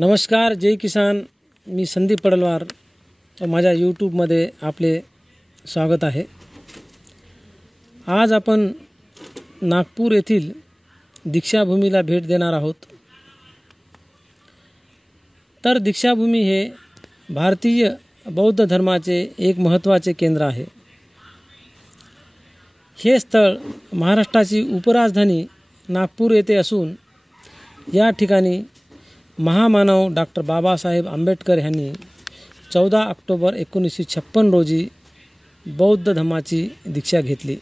नमस्कार, जय किसान. मी संदीप पडलवार. माझ्या यूट्यूबमध्ये आपले स्वागत आहे. आज आपण नागपूर येथील दीक्षाभूमीला भेट देणार आहोत. तर दीक्षाभूमी हे भारतीय बौद्ध धर्माचे एक महत्त्वाचे केंद्र आहे. हे स्थळ महाराष्ट्राची उपराजधानी नागपूर येथे असून या ठिकाणी महामानव डॉक्टर बाबासाहेब आंबेडकर यांनी 14 ऑक्टोबर 1956 रोजी बौद्ध धर्माची दीक्षा घेतली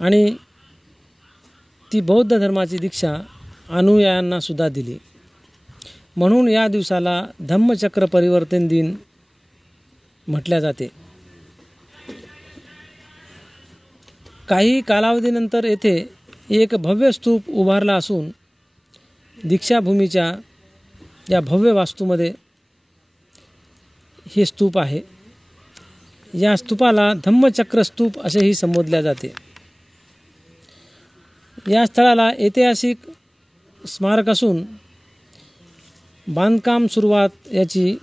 आणि ती बौद्ध धर्माची दीक्षा अनुयायांना सुद्धा दिली. म्हणून या दिवसाला धम्मचक्र परिवर्तन दिन म्हटले जाते. काही कालावधीनंतर येथे एक भव्य स्तूप उभारला असून दीक्षाभूमीच्या या भव्य वास्तूमध्ये हे स्तूप आहे. या स्तूपाला धम्मचक्र स्तूप असेही संबोधले जाते. या स्थळाला ऐतिहासिक स्मारक असून बांधकाम सुरुवात याची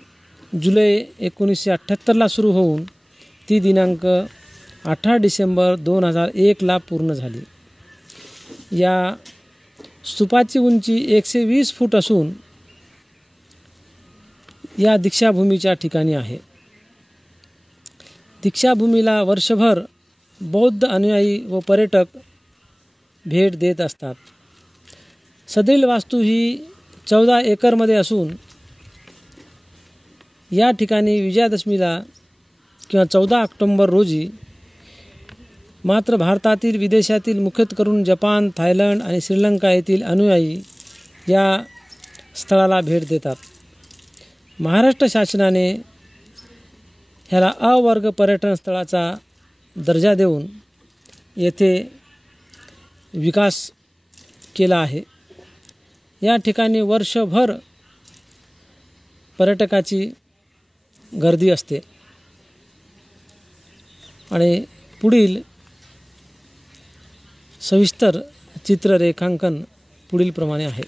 जुलै 1978ला सुरू होऊन ती दिनांक 18 डिसेंबर 2001ला पूर्ण झाली. या स्तूपाची उंची 120 फूट असून या दीक्षाभूमीच्या ठिकाणी आहे. दीक्षाभूमीला वर्षभर बौद्ध अनुयायी व पर्यटक भेट देत असतात. सदरील वास्तू ही 14 एकरमध्ये असून या ठिकाणी विजयादशमीला किंवा 14 ऑक्टोबर रोजी मात्र भारतातील विदेशातील मुख्यत्वे करून जपान, थायलंड आणि श्रीलंका येथील अनुयायी या स्थळाला भेट देतात. महाराष्ट्र शासनाने ह्याला अवर्ग पर्यटन स्थळाचा दर्जा देऊन येथे विकास केला आहे. या ठिकाणी वर्षभर पर्यटकाची गर्दी असते आणि पुढील सविस्तर चित्ररेखांकन पुढील प्रमाणे आहे.